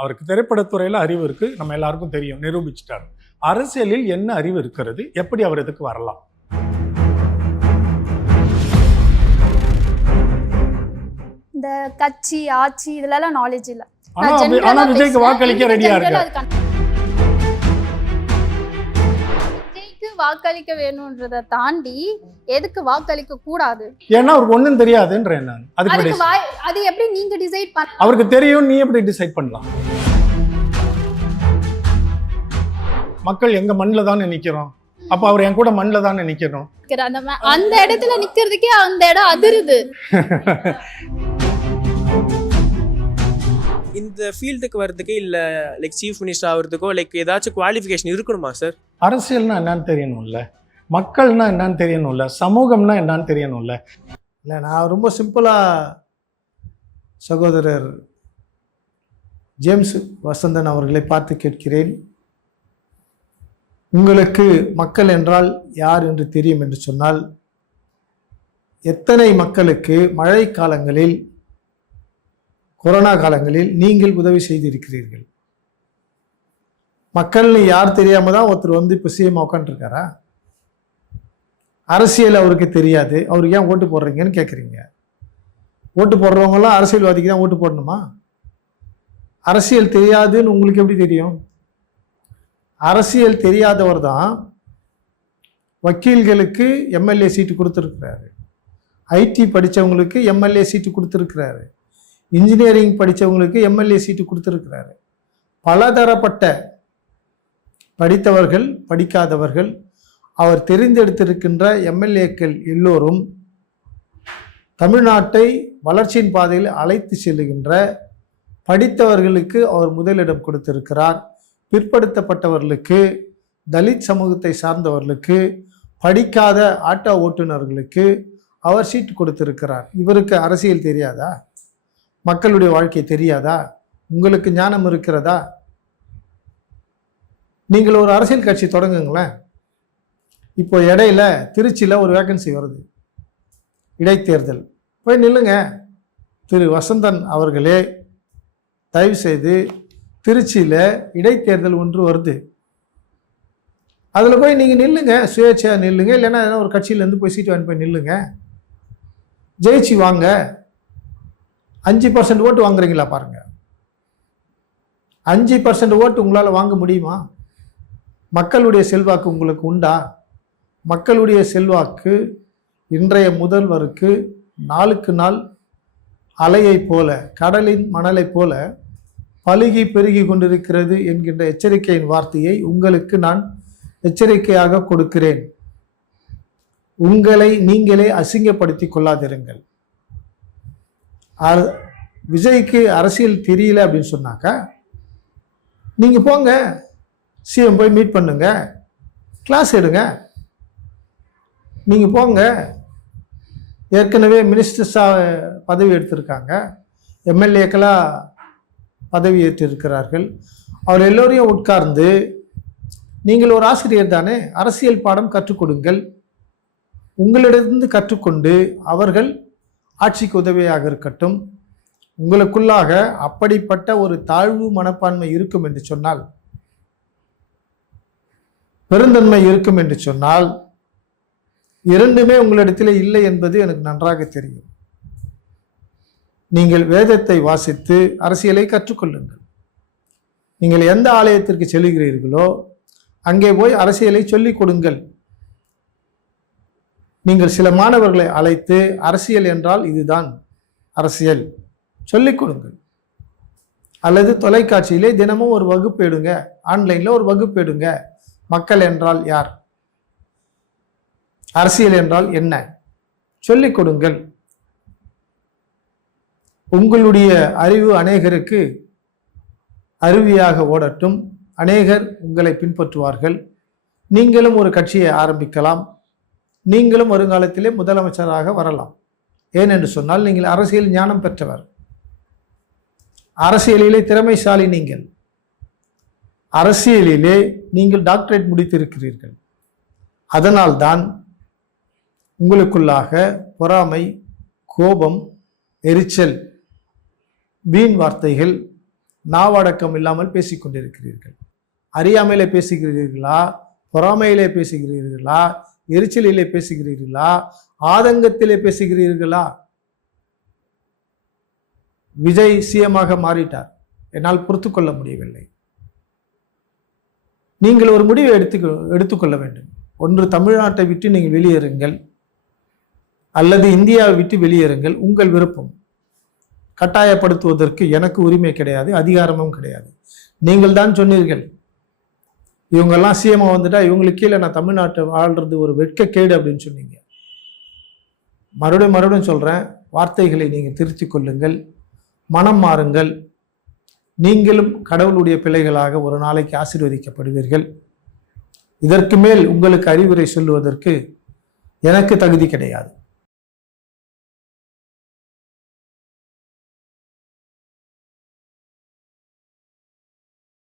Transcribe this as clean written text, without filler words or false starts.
அவருக்கு திரைப்படத்துறையில அறிவு இருக்கு, நம்ம எல்லாருக்கும் தெரியும், நிரூபிச்சிட்டாரு. அரசியலில் என்ன அறிவு இருக்கிறது, எப்படி அவர் இதுக்கு வரலாம்? இந்த கட்சி ஆட்சி இதுல நாலேஜ் இல்ல. ஆனா விஜய்க்கு வாக்களிக்க ரெடியா இருக்கு. வாக்களிக்க வேணும்ன்றதை தாண்டி எதுக்கு வாக்களிக்க கூடாது? ஏன்னா அவருக்கு ஒண்ணும் தெரியாதுன்றேன் நான். அது எப்படி நீங்க டிசைட் பண்ண? அவருக்கு தெரியும், நீ எப்படி டிசைட் பண்ணலாம்? மக்கள் எங்க மண்ணில் தானே நிக்கிறோம், அப்ப அவர் என் கூட மண்ணில் தானே நிக்கணும். அந்த இடத்துல நிக்கிறதுக்கே அந்த இடம் அதிருது. இந்த ஃபீல்டுக்கு வர்றதுக்கு இல்ல லைக் சீஃப் மினிஸ்டர் ஆகிறதுக்கோ லைக் ஏதாச்சும் குவாலிஃபிகேஷன் இருக்கணுமா சார்? அரசியல்னா என்னன்னு தெரியணும்ல, மக்கள்னா என்னன்னு தெரியணும்ல, சமூகம்னா என்னன்னு தெரியணும்ல. இல்லை, நான் ரொம்ப சிம்பிளாக சகோதரர் ஜேம்ஸ் வசந்தன் அவர்களை பார்த்து கேட்கிறேன். உங்களுக்கு மக்கள் என்றால் யார் என்று தெரியும் என்று சொன்னால், எத்தனை மக்களுக்கு மழை காலங்களில், கொரோனா காலங்களில் நீங்கள் உதவி செய்திருக்கிறீர்கள்? மக்கள்னு யார் தெரியாம தான் ஒருத்தர் வந்து இப்போ சிஎம் உட்காந்துருக்காரா? அரசியல் அவருக்கு தெரியாது, அவருக்கு ஏன் ஓட்டு போடுறீங்கன்னு கேட்குறீங்க. ஓட்டு போடுறவங்கலாம் அரசியல்வாதிக்கு தான் ஓட்டு போடணுமா? அரசியல் தெரியாதுன்னு உங்களுக்கு எப்படி தெரியும்? அரசியல் தெரியாதவர் தான் வக்கீல்களுக்கு எம்எல்ஏ சீட்டு கொடுத்துருக்கிறாரு, ஐடி படித்தவங்களுக்கு எம்எல்ஏ சீட்டு கொடுத்துருக்கிறாரு, இன்ஜினியரிங் படித்தவங்களுக்கு எம்எல்ஏ சீட்டு கொடுத்துருக்கிறாரு. பலதரப்பட்ட படித்தவர்கள் படிக்காதவர்கள் அவர் தெரிந்தெடுத்திருக்கின்ற எம்எல்ஏக்கள் எல்லோரும் தமிழ்நாட்டை வளர்ச்சியின் பாதையில் அழைத்து செல்லுகின்ற படித்தவர்களுக்கு அவர் முதலிடம் கொடுத்திருக்கிறார். பிற்படுத்தப்பட்டவர்களுக்கு, தலித் சமூகத்தை சார்ந்தவர்களுக்கு, படிக்காத ஆட்டோ ஓட்டுநர்களுக்கு அவர் சீட்டு கொடுத்திருக்கிறார். இவருக்கு அரசியல் தெரியாதா? மக்களுடைய வாழ்க்கை தெரியாதா? உங்களுக்கு ஞானம் இருக்கிறதா? நீங்கள் ஒரு அரசியல் கட்சி தொடங்குங்களேன். இப்போ இடையில திருச்சியில் ஒரு வேகன்சி வருது, இடைத்தேர்தல். போய் நில்லுங்க. திரு வசந்தன் அவர்களே, தயவு செய்து திருச்சியில் இடைத்தேர்தல் ஒன்று வருது, அதில் போய் நீங்கள் நில்லுங்க, சுயேட்சையாக நில்லுங்க. இல்லைன்னா ஒரு கட்சியிலேருந்து போய் சீட்டு வாங்கி போய் நில்லுங்க, ஜெயிச்சு வாங்க. 5% ஓட்டு வாங்குறீங்களா பாருங்க. 5% ஓட்டு உங்களால் வாங்க முடியுமா? மக்களுடைய செல்வாக்கு உங்களுக்கு உண்டா? மக்களுடைய செல்வாக்கு இன்றைய முதல்வருக்கு நாளுக்கு நாள் அலையை போல, கடலின் மணலை போல பலுகி பெருகி கொண்டிருக்கிறது என்கின்ற எச்சரிக்கையின் வார்த்தையை உங்களுக்கு நான் எச்சரிக்கையாக கொடுக்கிறேன். உங்களை நீங்களே அசிங்கப்படுத்தி கொள்ளாதிருங்கள். விஜய்க்கு அரசியல் தெரியல அப்படின்னு சொன்னாக்கா நீங்கள் போங்க, சிஎம் போய் மீட் பண்ணுங்க, கிளாஸ் எடுங்க. நீங்கள் போங்க, ஏற்கனவே மினிஸ்டர்ஸாக பதவி எடுத்திருக்காங்க, எம்எல்ஏக்களாக பதவி ஏற்றிருக்கிறார்கள். அவர் எல்லோரையும் உட்கார்ந்து, நீங்கள் ஒரு ஆசிரியர் தானே, அரசியல் பாடம் கற்றுக் கொடுங்கள். உங்களிடத்திலிருந்து கற்றுக்கொண்டு அவர்கள் ஆட்சிக்கு உதவியாக இருக்கட்டும். உங்களுக்குள்ளாக அப்படிப்பட்ட ஒரு தாழ்வு மனப்பான்மை இருக்கும் என்று சொன்னால், பெருந்தன்மை இருக்கும் என்று சொன்னால், இரண்டுமே உங்களிடத்தில் இல்லை என்பது எனக்கு நன்றாக தெரியும். நீங்கள் வேதத்தை வாசித்து அரசியலை கற்றுக்கொள்ளுங்கள். நீங்கள் எந்த ஆலயத்திற்கு செல்கிறீர்களோ அங்கே போய் அரசியலை சொல்லிக் கொடுங்கள். நீங்கள் சில மாணவர்களை அழைத்து அரசியல் என்றால் இதுதான் அரசியல் சொல்லிக் கொடுங்கள். அல்லது தொலைக்காட்சியிலே தினமும் ஒரு வகுப்பு எடுங்க, ஆன்லைனில் ஒரு வகுப்பு எடுங்க. மக்கள் என்றால் யார், அரசியல் என்றால் என்ன சொல்லிக் கொடுங்கள். உங்களுடைய அறிவு அநேகருக்கு அருவியாக ஓடட்டும், அநேகர் உங்களை பின்பற்றுவார்கள். நீங்களும் ஒரு கட்சியை ஆரம்பிக்கலாம், நீங்களும் வருங்காலத்திலே முதலமைச்சராக வரலாம். ஏனென்று சொன்னால் நீங்கள் அரசியல் ஞானம் பெற்றவர், அரசியலிலே திறமைசாலி. நீங்கள் அரசியலிலே நீங்கள் டாக்டரேட் முடித்திருக்கிறீர்கள். அதனால்தான் உங்களுக்குள்ளாக பொறாமை, கோபம், எரிச்சல், வீண் வார்த்தைகள் நாவடக்கம் இல்லாமல் பேசிக்கொண்டிருக்கிறீர்கள். அறியாமையிலே பேசுகிறீர்களா, பொறாமையிலே பேசுகிறீர்களா, எரிச்சலிலே பேசுகிறீர்களா, ஆதங்கத்திலே பேசுகிறீர்களா? விஜய் சிஎமாக மாறிட்டார், என்னால் பொறுத்துக்கொள்ள முடியவில்லை. நீங்கள் ஒரு முடிவை எடுத்துக்கொள்ள வேண்டும். ஒன்று தமிழ்நாட்டை விட்டு நீங்கள் வெளியேறுங்கள், அல்லது இந்தியாவை விட்டு வெளியேறுங்கள். உங்கள் விருப்பம். கட்டாயப்படுத்துவதற்கு எனக்கு உரிமை கிடையாது, அதிகாரமும் கிடையாது. நீங்கள் தான் சொன்னீர்கள், இவங்கெல்லாம் சிஎம் வந்துட்டா இவங்களுக்கு கீழே நான் தமிழ்நாட்டை வாழ்றது ஒரு வெட்கக்கேடு அப்படின்னு சொன்னீங்க. மறுபடியும் சொல்றேன், வார்த்தைகளை நீங்கள் திருத்திக் கொள்ளுங்கள், மனம் மாறுங்கள். நீங்களும் கடவுளுடைய பிள்ளைகளாக ஒரு நாளைக்கு ஆசீர்வதிக்கப்படுவீர்கள். இதற்கு மேல் உங்களுக்கு அறிவுரை சொல்லுவதற்கு எனக்கு தகுதி கிடையாது.